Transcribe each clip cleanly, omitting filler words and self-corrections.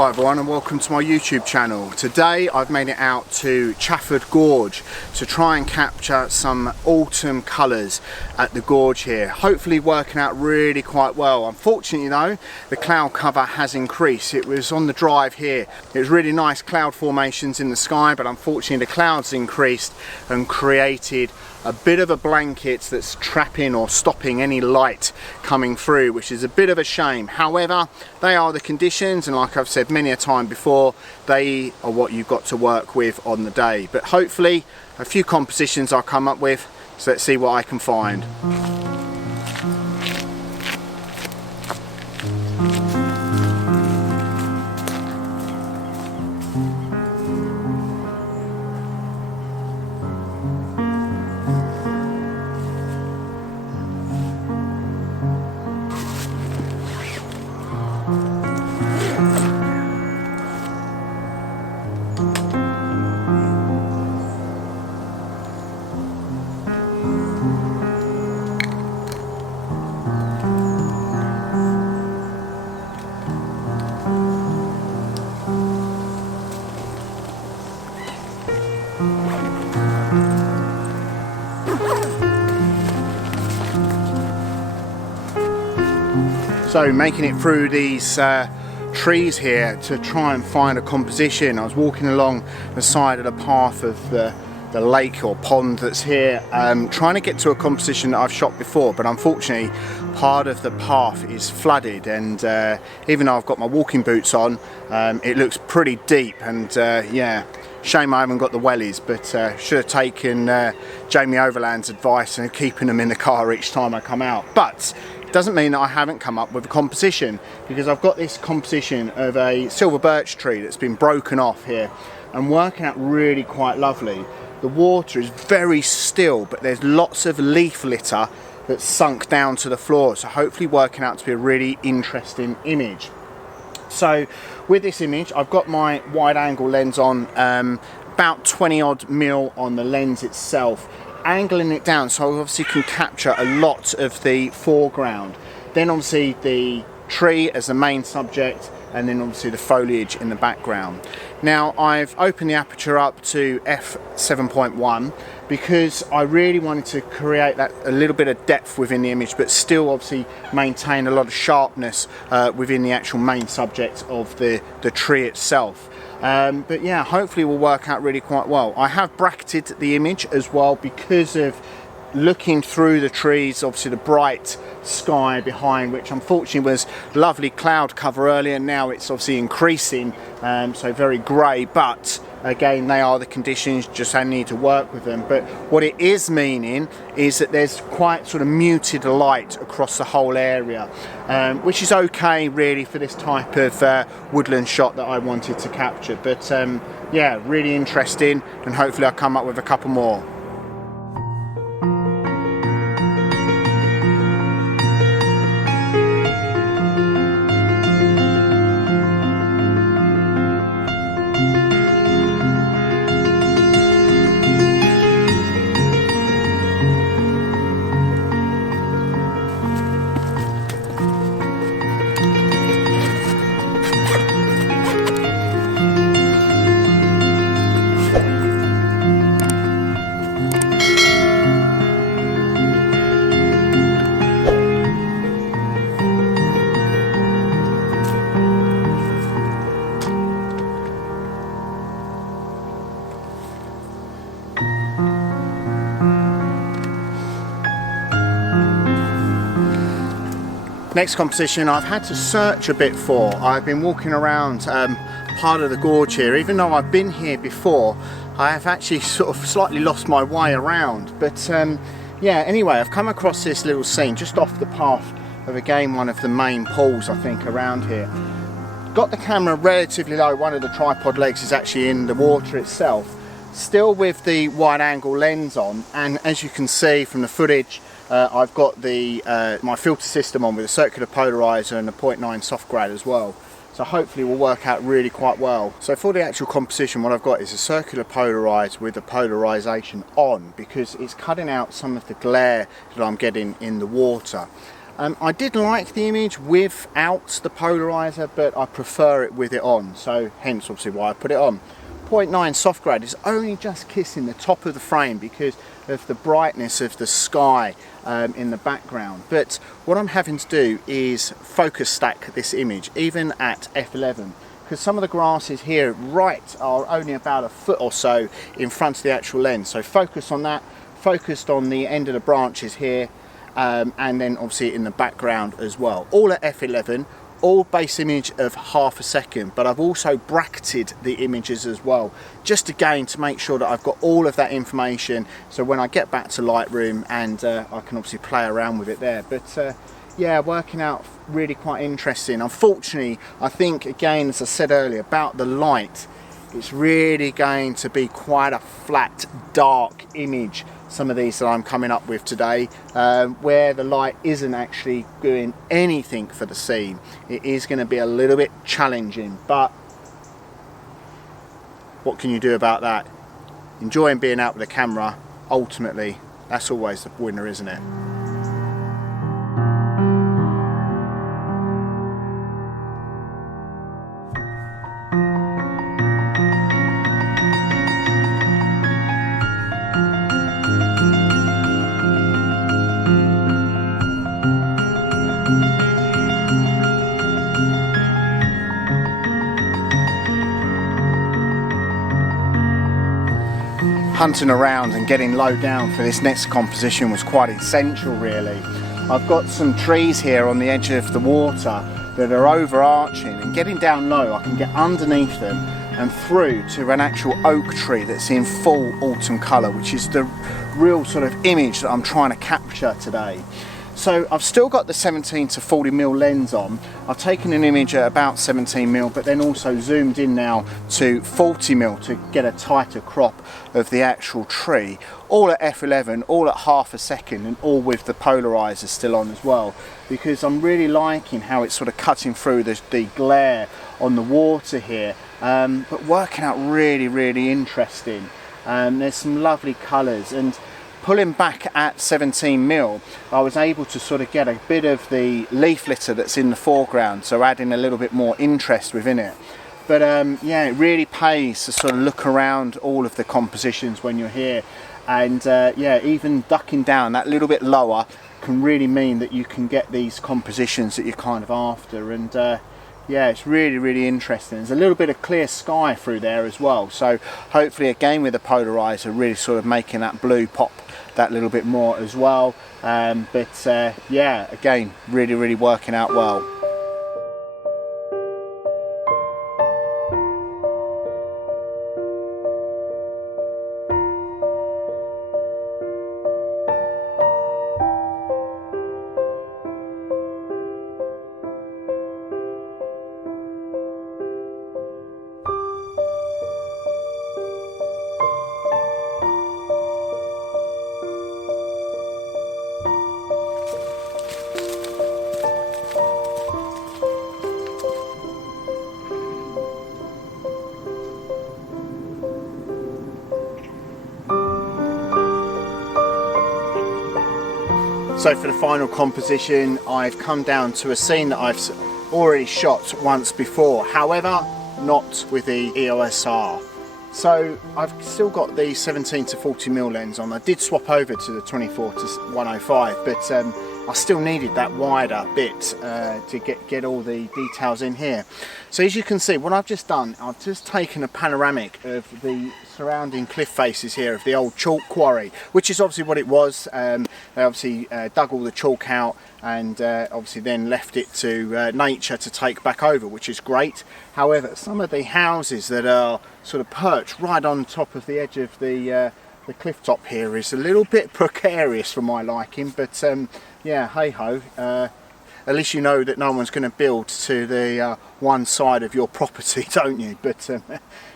Hi everyone and welcome to my YouTube channel. Today I've made it out to Chafford Gorge to try and capture some autumn colours at the gorge here. Hopefully working out really quite well. Unfortunately though, the cloud cover has increased. It was on the drive here. It was really nice cloud formations in the sky, but unfortunately the clouds increased and created a bit of a blanket that's trapping or stopping any light coming through, which is a bit of a shame. However, they are the conditions, and like I've said many a time before, they are what you've got to work with on the day. But hopefully a few compositions I'll come up with, so let's see what I can find. So making it through these trees here to try and find a composition. I was walking along the side of the path of the lake or pond that's here, trying to get to a composition that I've shot before, but unfortunately part of the path is flooded, and even though I've got my walking boots on, it looks pretty deep, and yeah, shame I haven't got the wellies, but should have taken Jamie Overland's advice and keeping them in the car each time I come out. But doesn't mean that I haven't come up with a composition, because I've got this composition of a silver birch tree that's been broken off here and working out really quite lovely. The water is very still, but there's lots of leaf litter that's sunk down to the floor, so hopefully working out to be a really interesting image. So with this image I've got my wide angle lens on, about 20 odd mil on the lens itself, angling it down so I obviously can capture a lot of the foreground, then obviously the tree as the main subject, and then obviously the foliage in the background. Now I've opened the aperture up to f7.1 because I really wanted to create that a little bit of depth within the image, but still obviously maintain a lot of sharpness within the actual main subject of the tree itself. But yeah, hopefully will work out really quite well. I have bracketed the image as well because of looking through the trees, obviously the bright sky behind, which unfortunately was lovely cloud cover earlier. Now it's obviously increasing, so very grey, but again they are the conditions, just I need to work with them. But what it is meaning is that there's quite sort of muted light across the whole area, which is okay really for this type of woodland shot that I wanted to capture. But yeah, really interesting, and hopefully I'll come up with a couple more. Next composition I've had to search a bit for. I've been walking around part of the gorge here. Even though I've been here before, I have actually sort of slightly lost my way around. But yeah, anyway, I've come across this little scene just off the path of, again, one of the main pools I think around here. Got the camera relatively low, one of the tripod legs is actually in the water itself, still with the wide angle lens on, and as you can see from the footage, I've got the my filter system on with a circular polarizer and a 0.9 soft grad as well. So hopefully will work out really quite well. So for the actual composition, what I've got is a circular polarizer with the polarization on, because it's cutting out some of the glare that I'm getting in the water. I did like the image without the polarizer, but I prefer it with it on, so hence obviously why I put it on. 0.9 soft grade is only just kissing the top of the frame because of the brightness of the sky in the background, but what I'm having to do is focus stack this image even at f11, because some of the grasses here right are only about a foot or so in front of the actual lens, so focus on that, focused on the end of the branches here, and then obviously in the background as well, all at f11, all base image of half a second, but I've also bracketed the images as well, just again to make sure that I've got all of that information, so when I get back to Lightroom and I can obviously play around with it there. But yeah, working out really quite interesting. Unfortunately, I think again, as I said earlier about the light, it's really going to be quite a flat, dark image, some of these that I'm coming up with today, where the light isn't actually doing anything for the scene. It is going to be a little bit challenging, but what can you do about that? Enjoying being out with the camera, ultimately, that's always the winner, isn't it? Hunting around and getting low down for this next composition was quite essential really. I've got some trees here on the edge of the water that are overarching, and getting down low I can get underneath them and through to an actual oak tree that's in full autumn colour, which is the real sort of image that I'm trying to capture today. So I've still got the 17 to 40mm lens on. I've taken an image at about 17mm, but then also zoomed in now to 40mm to get a tighter crop of the actual tree. All at f11, all at half a second, and all with the polarizer still on as well, because I'm really liking how it's sort of cutting through the glare on the water here, but working out really interesting. There's some lovely colours, and pulling back at 17mm, I was able to sort of get a bit of the leaf litter that's in the foreground, so adding a little bit more interest within it. But yeah, it really pays to sort of look around all of the compositions when you're here, and yeah, even ducking down that little bit lower can really mean that you can get these compositions that you're kind of after. And yeah, it's really interesting. There's a little bit of clear sky through there as well, so hopefully again with the polarizer really sort of making that blue pop that little bit more as well. But yeah, again, really working out well. So for the final composition, I've come down to a scene that I've already shot once before, however, not with the EOS R. So I've still got the 17 to 40mm lens on. I did swap over to the 24 to 105, but I still needed that wider bit to get all the details in here. So as you can see, what I've just done, I've just taken a panoramic of the surrounding cliff faces here of the old chalk quarry, which is obviously what it was. They obviously dug all the chalk out and obviously then left it to nature to take back over, which is great. However, some of the houses that are sort of perched right on top of the edge of the cliff top here is a little bit precarious for my liking, but yeah, hey ho, at least you know that no one's going to build to the one side of your property, don't you? But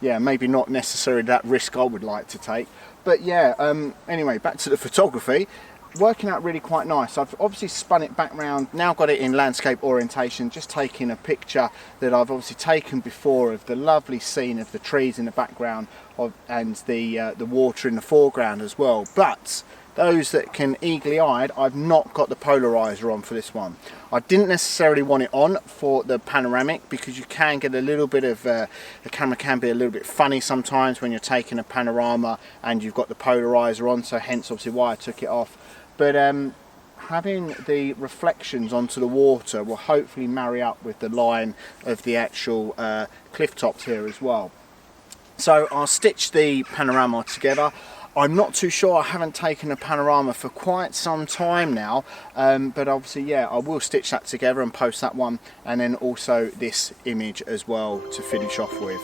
yeah, maybe not necessarily that risk I would like to take. But yeah, anyway, back to the photography. Working out really quite nice. I've obviously spun it back round, now got it in landscape orientation, just taking a picture that I've obviously taken before of the lovely scene of the trees in the background and the water in the foreground as well. But those that can eagerly-eyed, I've not got the polarizer on for this one. I didn't necessarily want it on for the panoramic because you can get a little bit of, the camera can be a little bit funny sometimes when you're taking a panorama and you've got the polarizer on, so hence obviously why I took it off. But having the reflections onto the water will hopefully marry up with the line of the actual cliff tops here as well. So I'll stitch the panorama together. I'm not too sure, I haven't taken a panorama for quite some time now, but obviously yeah, I will stitch that together and post that one, and then also this image as well to finish off with.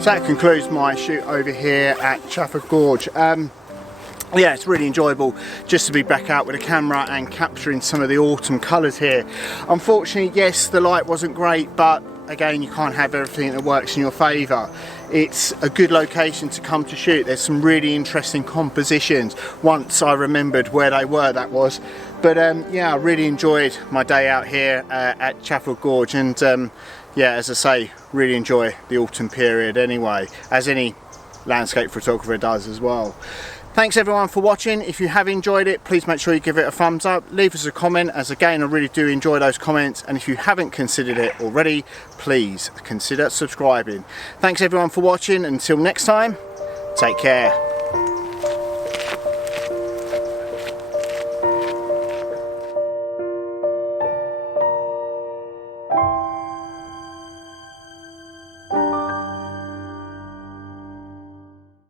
So that concludes my shoot over here at Chafford Gorge. Yeah, it's really enjoyable just to be back out with a camera and capturing some of the autumn colours here. Unfortunately, yes, the light wasn't great, but again, you can't have everything that works in your favour. It's a good location to come to shoot. There's some really interesting compositions. Once I remembered where they were, that was. But yeah, I really enjoyed my day out here at Chafford Gorge, and yeah, as I say, really enjoy the autumn period anyway, as any landscape photographer does as well. Thanks everyone for watching. If you have enjoyed it, please make sure you give it a thumbs up, leave us a comment, as again I really do enjoy those comments, and if you haven't considered it already, please consider subscribing. Thanks everyone for watching. Until next time, take care.